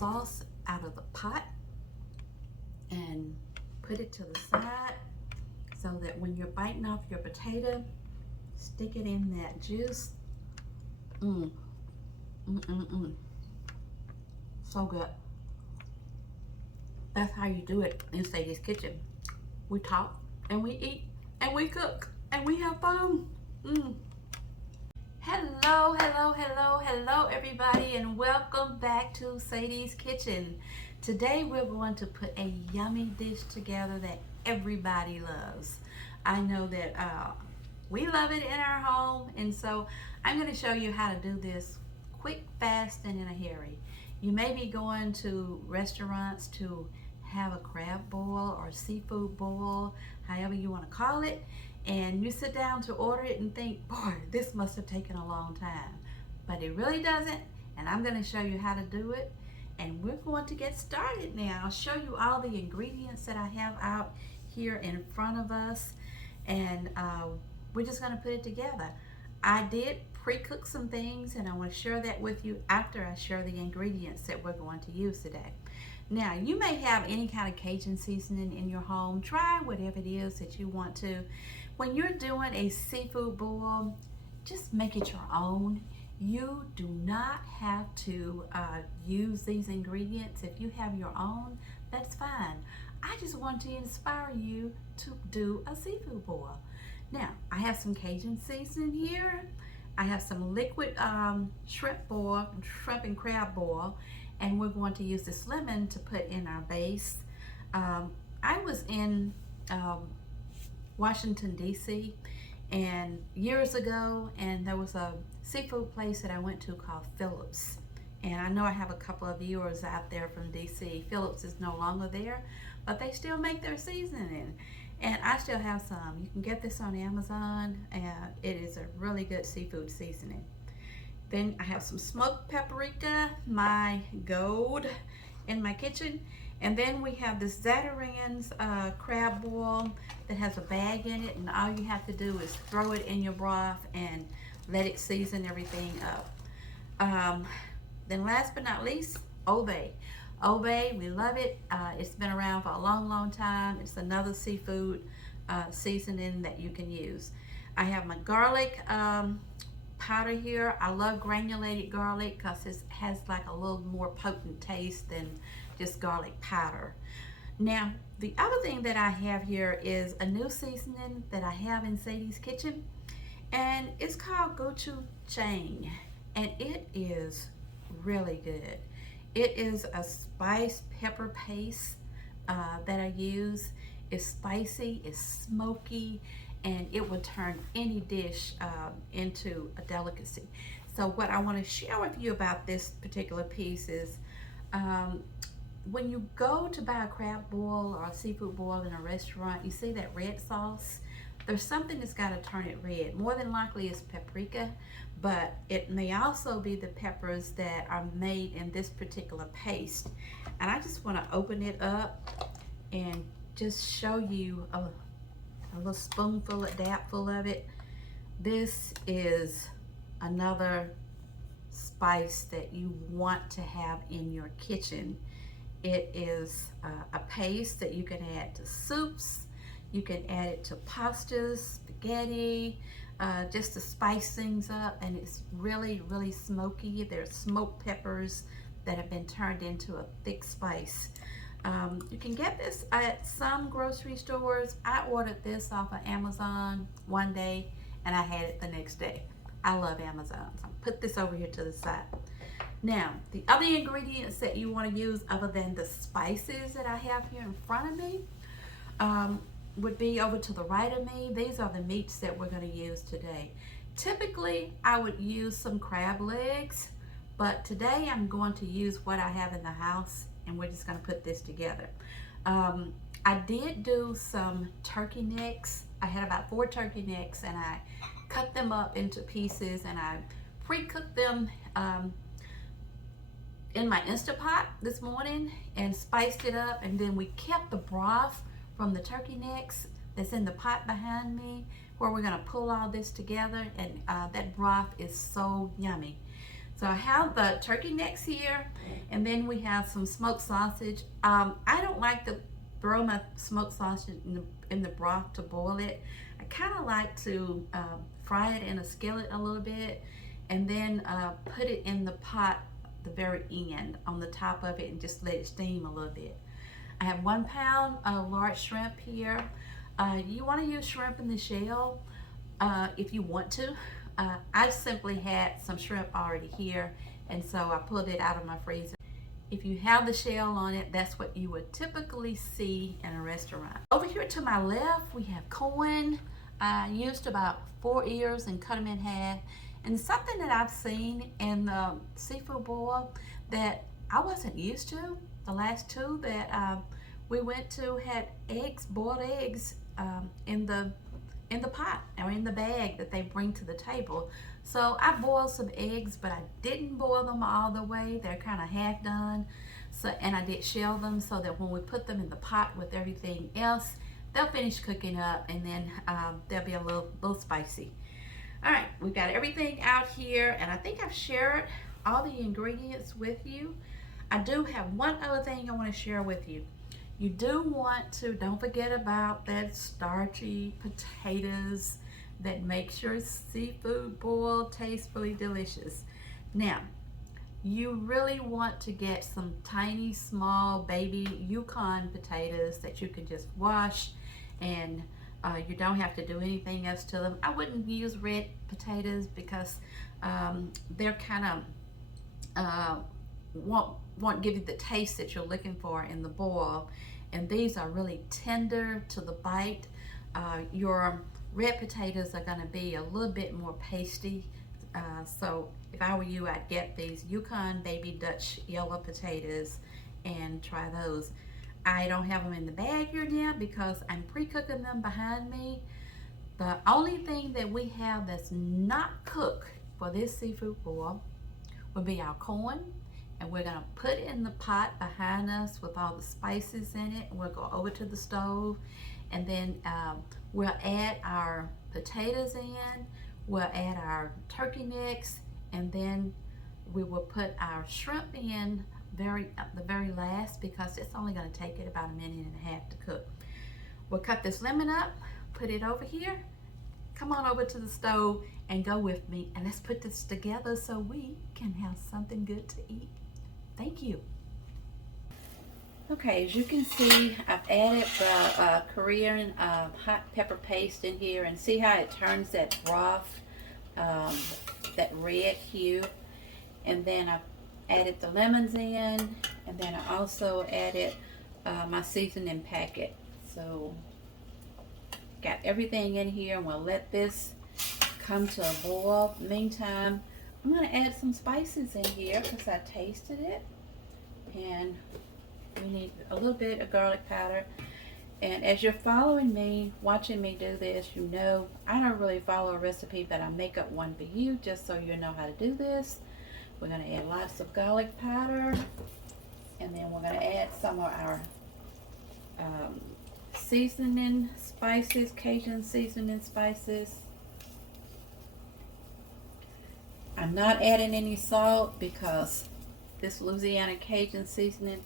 sauce out of the pot and put it to the side so that when you're biting off your potato, stick it in that juice. So good. That's how you do it in Sadie's kitchen. We talk and we eat and we cook and we have fun. Hello, hello, hello, hello everybody, and welcome back to Sadie's Kitchen. Today we're going to put a yummy dish together that everybody loves. I know that we love it in our home, and so I'm going to show you how to do this quick, fast, and in a hurry. You may be going to restaurants to have a crab boil or seafood boil, however you want to call it, and you sit down to order it and think, boy, this must have taken a long time. But it really doesn't, and I'm going to show you how to do it, and we're going to get started now. I'll show you all the ingredients that I have out here in front of us, and we're just going to put it together. I did pre-cook some things, and I want to share that with you after I share the ingredients that we're going to use today. Now, you may have any kind of Cajun seasoning in your home. Try whatever it is that you want to. When you're doing a seafood boil, just make it your own. You do not have to use these ingredients. If you have your own, that's fine. I just want to inspire you to do a seafood boil. Now, I have some Cajun seasoning here. I have some liquid shrimp and crab boil, and we're going to use this lemon to put in our base. I was in Washington, D.C. and years ago, and there was a seafood place that I went to called Phillips. And I know I have a couple of viewers out there from D.C. Phillips is no longer there, but they still make their seasoning. And I still have some. You can get this on Amazon, and it is a really good seafood seasoning. Then I have some smoked paprika, my gold, in my kitchen. And then we have this Zatarain's crab boil that has a bag in it, and all you have to do is throw it in your broth and let it season everything up. Then last but not least, Old Bay. Old Bay, we love it. It's been around for a long, long time. It's another seafood seasoning that you can use. I have my garlic powder here. I love granulated garlic because it has like a little more potent taste than just garlic powder. Now, the other thing that I have here is a new seasoning that I have in Sadie's Kitchen, and it's called Guchujang, and it is really good. It is a spiced pepper paste that I use. It's spicy, it's smoky, and it will turn any dish into a delicacy. So what I want to share with you about this particular piece is when you go to buy a crab boil or a seafood boil in a restaurant, you see that red sauce. There's something that's got to turn it red. More than likely it's paprika, but it may also be the peppers that are made in this particular paste. And I just want to open it up and just show you a little spoonful, a dabful of it. This is another spice that you want to have in your kitchen. It is a paste that you can add to soups. You can add it to pastas, spaghetti, just to spice things up, and it's really, really smoky. There's smoked peppers that have been turned into a thick spice. You can get this at some grocery stores. I ordered this off of Amazon one day, and I had it the next day. I love Amazon, so I'll put this over here to the side. Now, the other ingredients that you want to use other than the spices that I have here in front of me would be over to the right of me. These are the meats that we're going to use today. Typically, I would use some crab legs, but today I'm going to use what I have in the house, and we're just going to put this together. I did do some turkey necks. I had about 4 turkey necks, and I cut them up into pieces, and I pre-cooked them in my Instapot this morning and spiced it up, and then we kept the broth from the turkey necks that's in the pot behind me, where we're going to pull all this together, and that broth is so yummy. So I have the turkey necks here, and then we have some smoked sausage. I don't like to throw my smoked sausage in the broth to boil it. I kind of like to fry it in a skillet a little bit, and then put it in the pot at the very end on the top of it and just let it steam a little bit. I have 1 pound of large shrimp here. You want to use shrimp in the shell if you want to. I simply had some shrimp already here, and so I pulled it out of my freezer. If you have the shell on it, that's what you would typically see in a restaurant. Over here to my left, we have corn. I used about 4 ears and cut them in half. And something that I've seen in the seafood boil that I wasn't used to, the last two that we went to had eggs, boiled eggs in the pot or in the bag that they bring to the table. So I boiled some eggs, but I didn't boil them all the way. They're kind of half done. So, and I did shell them so that when we put them in the pot with everything else, they'll finish cooking up, and then they'll be a little spicy. All right, we've got everything out here, and I think I've shared all the ingredients with you. I do have one other thing I want to share with you. You do want to, don't forget about that starchy potatoes that makes your seafood boil tastefully delicious. Now, you really want to get some tiny, small, baby Yukon potatoes that you can just wash, and you don't have to do anything else to them. I wouldn't use red potatoes because they're kind of won't give you the taste that you're looking for in the boil, and these are really tender to the bite. Your red potatoes are going to be a little bit more pasty, so if I were you, I'd get these Yukon Baby Dutch yellow potatoes and try those. I don't have them in the bag here now because I'm pre-cooking them behind me. The only thing that we have that's not cooked for this seafood boil will be our corn, and we're gonna put it in the pot behind us with all the spices in it, and we'll go over to the stove, and then we'll add our potatoes in, we'll add our turkey necks, and then we will put our shrimp in the very last, because it's only going to take it about 1.5 minutes to cook. We'll cut this lemon up, put it over here. Come on over to the stove and go with me, and let's put this together so we can have something good to eat. Thank you. Okay, as you can see, I've added the Korean hot pepper paste in here, and see how it turns that broth, that red hue. And then I've added the lemons in, and then I also added my seasoning packet. So got everything in here, and we'll let this come to a boil. Meantime, I'm going to add some spices in here because I tasted it, and we need a little bit of garlic powder. And as you're following me, watching me do this, you know I don't really follow a recipe, but I make up one for you just so you know how to do this. We're going to add lots of garlic powder, and then we're going to add some of our seasoning spices, Cajun seasoning spices. I'm not adding any salt because this Louisiana Cajun seasoning,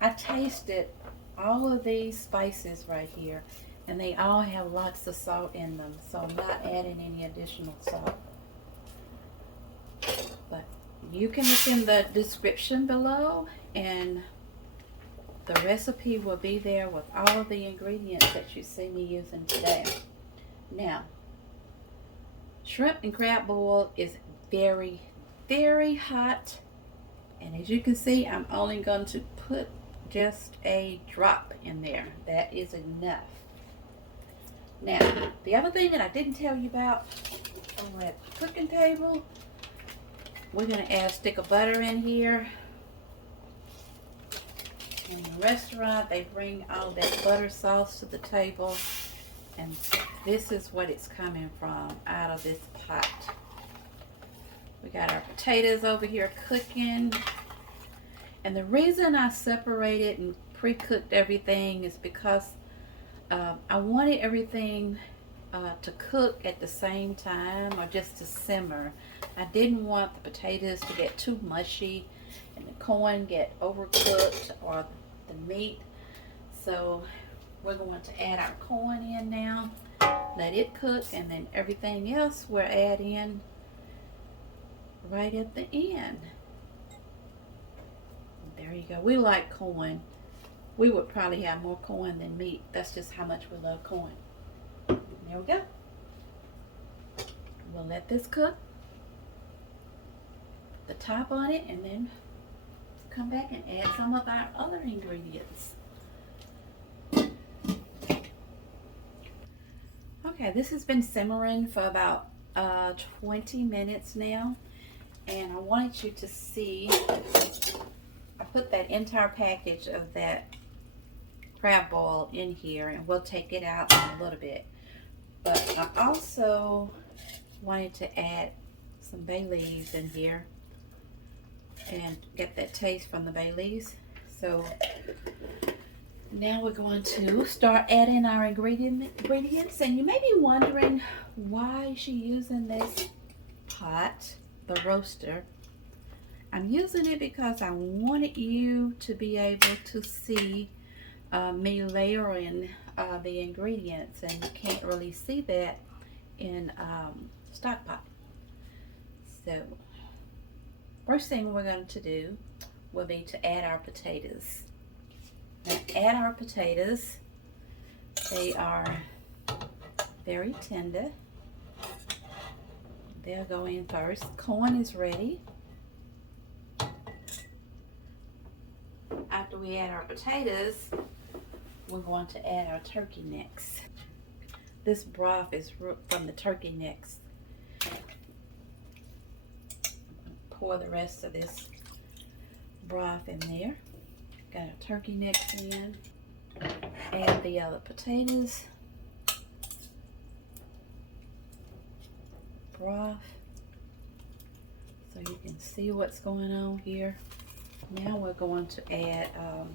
I tasted all of these spices right here, and they all have lots of salt in them, so I'm not adding any additional salt. But you can look in the description below, and the recipe will be there with all of the ingredients that you see me using today. Now, shrimp and crab boil is very, very hot, and as you can see, I'm only going to put just a drop in there. That is enough. Now, the other thing that I didn't tell you about over at the cooking table, we're going to add a stick of butter in here. In the restaurant, they bring all that butter sauce to the table, and this is what it's coming from, out of this pot. We got our potatoes over here cooking, and the reason I separated and pre-cooked everything is because I wanted everything to cook at the same time or just to simmer. I didn't want the potatoes to get too mushy and the corn get overcooked or the meat. So we're going to add our corn in now, let it cook, and then everything else we'll add in right at the end. There you go. We like corn. We would probably have more corn than meat. That's just how much we love corn. There we go. We'll let this cook. Put the top on it, and then come back and add some of our other ingredients. Okay, this has been simmering for about 20 minutes now, and I wanted you to see, I put that entire package of that crab boil in here, and we'll take it out in a little bit. But I also wanted to add some bay leaves in here and get that taste from the bay leaves. So now we're going to start adding our ingredients, and you may be wondering why she's using this pot, the roaster. I'm using it because I wanted you to be able to see me layering the ingredients, and you can't really see that in stock pot. So first thing we're going to do will be to add our potatoes. Now, add our potatoes. They are very tender. They'll go in first. Corn is ready. After we add our potatoes, we're going to add our turkey necks. This broth is from the turkey necks. Pour the rest of this broth in there. Got our turkey necks in. Add the other potatoes. Broth. So you can see what's going on here. Now we're going to add our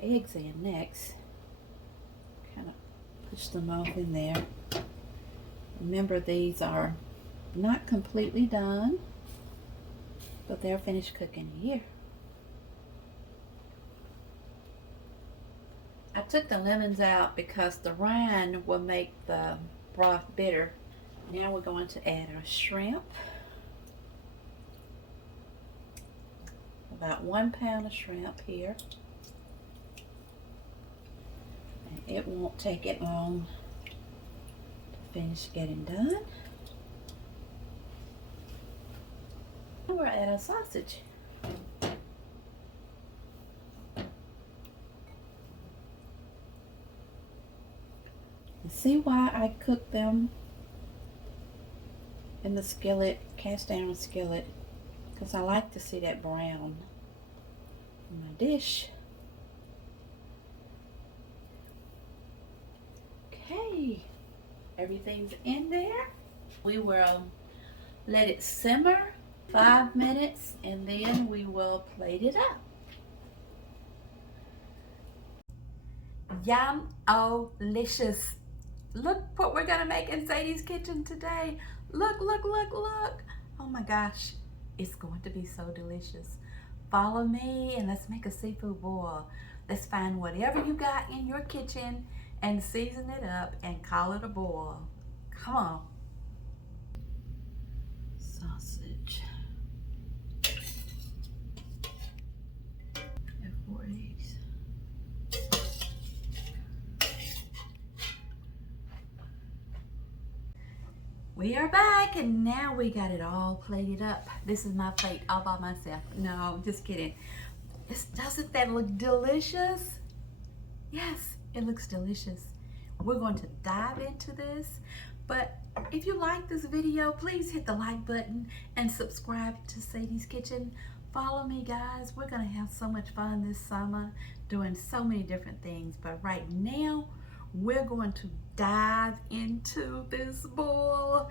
eggs in next. Kind of push them off in there. Remember, these are not completely done, but they're finished cooking here. I took the lemons out because the rind will make the broth bitter. Now we're going to add our shrimp. About 1 pound of shrimp here. And it won't take it long to finish getting done. And we'll add our sausage. You see why I cook them in the skillet, cast iron skillet? Because I like to see that brown in my dish. Okay, everything's in there. We will let it simmer 5 minutes, and then we will plate it up. Yum-o-licious. Look what we're gonna make in Sadie's kitchen today. Look, look, look, look. Oh my gosh, it's going to be so delicious. Follow me and let's make a seafood boil. Let's find whatever you got in your kitchen and season it up and call it a boil. Come on. Sausage. And 4 eggs. We are back, and now we got it all plated up. This is my plate all by myself. No, just kidding. Doesn't that look delicious? Yes, it looks delicious. We're going to dive into this, but if you like this video, please hit the like button and subscribe to Sadie's Kitchen. Follow me, guys. We're gonna have so much fun this summer doing so many different things, but right now we're going to dive into this boil.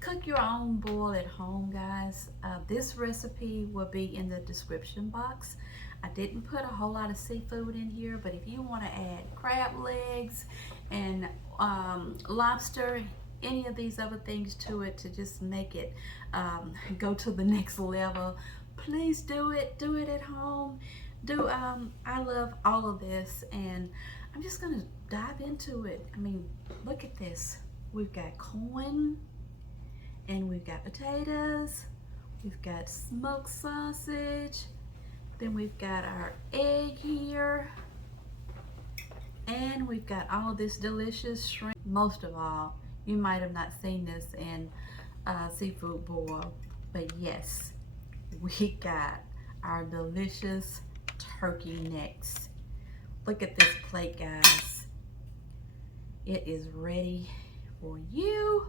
Cook your own boil at home, guys. This recipe will be in the description box. I didn't put a whole lot of seafood in here, but if you want to add crab legs and lobster, any of these other things to it to just make it go to the next level. Please do it at home. I love all of this, and I'm just gonna dive into it. I mean, look at this. We've got corn, and we've got potatoes, we've got smoked sausage, then we've got our egg here, and we've got all this delicious shrimp. Most of all, you might have not seen this in seafood boil, but yes, we got our delicious turkey necks. Look at this plate, guys. It is ready for you.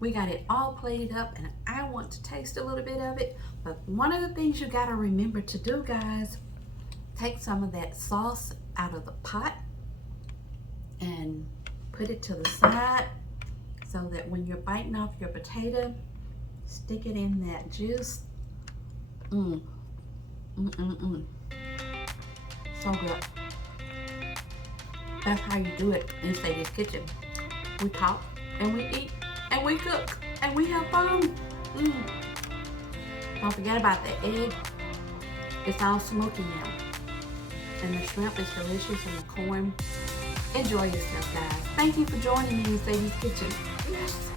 We got it all plated up, and I want to taste a little bit of it. But one of the things you got to remember to do, guys, take some of that sauce out of the pot and put it to the side, so that when you're biting off your potato, stick it in that juice. So good. That's how you do it in Sadie's Kitchen. We talk, and we eat, and we cook, and we have fun. Don't forget about the egg. It's all smoky now. And the shrimp is delicious, and the corn. Enjoy yourself, guys. Thank you for joining me in Sadie's Kitchen. Yes.